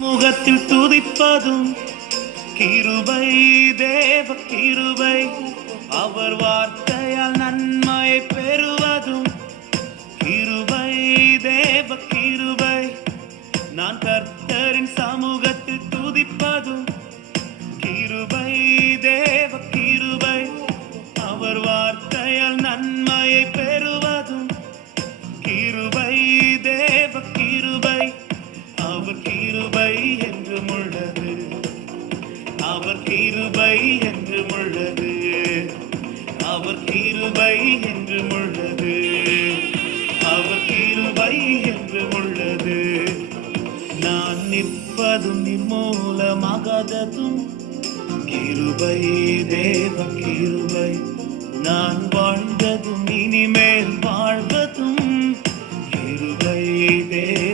முகத்தில் துதிப்பதும் கிருபை, தேவ கிருபை. அவர் வார்த்தையால் நன்மையை பெறுவதும் கிருபை, தேவ கிருபை. நான் கர்த்தரின் சமூகத்தில் துதிப்பதும் கிருபை, தேவ கிருபை. அவர் வார்த்தையால் நன்மையை பெறுவதும் கிருபை, தேவ கிருபை. அவர் கிருபை என்றும் உள்ளது, அவர் கிருபை என்றும் உள்ளது, அவர் கிருபை என்றும் உள்ளது, அவர் கிருபை என்றும் உள்ளது. நான் நிற்பதும் நிர்மூலமாகாததும் கிருபை, தேவ கிருபை. நான் வாழ்ந்ததும் இனிமேல் வாழ்வதும் கிருபை, தேவ